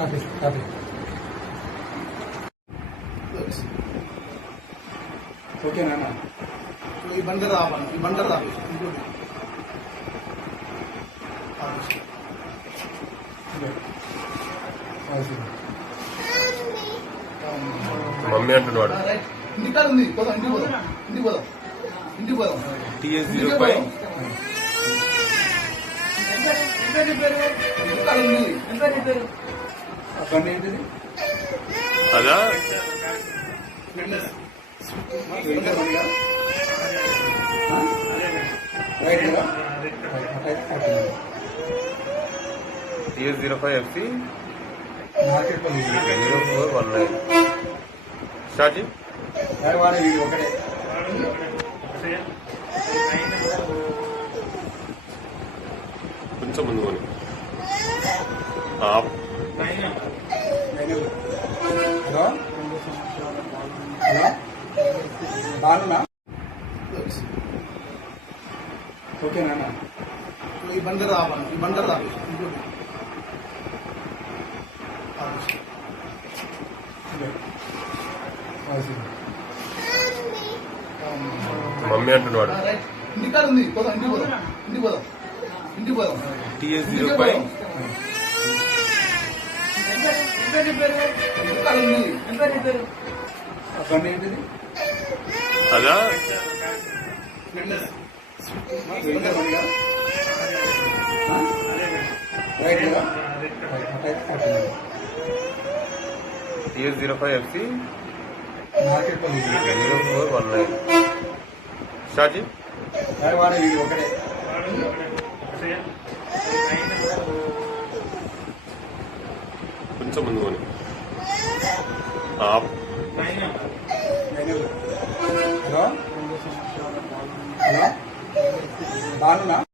Copy copy ఓకేనా అన్న? ఈ బండర్ రావాలి ఈ బండర్ రావాలి ఇంకోటి మమ్మీ అంటున్నాడు రైట్ ఇంటికాడ ఉంది పోదాం ఇంటికి పోదాం ఇంటికి పోదాం ఇంటికి పోదాం టీఎస్ ఇంటికి జీరో ఫైవ్ పోదాం. ఇంటికాడ ఉంది ఆ బండి ఏంటిది అదా. TS zero five FC. Zero four one nine start ఒకటే కొంచెం ముందు ఆప్. హలో? హలో? బాగున్నా ఓకేనా? ఈ బండర్ రావాలి ఈ బండర్ రావాలి. మమ్మీ అంటున్నాడు. ఇంటికాడ ఉంది పోదాం ఇంటికి పోదాం. ఇంటికి పోదాం. ఇంటికి పోదాం. టీఎస్ జీరో ఫైవ్ పోదాం. ఇంటికాడ ఉంది ఆ బండి ఏంటిది అదా. TS zero five FC zero four one nine ఒకటే కొంచెం ముందు కొని ఆప్. హలో? హలో? బాగున్నా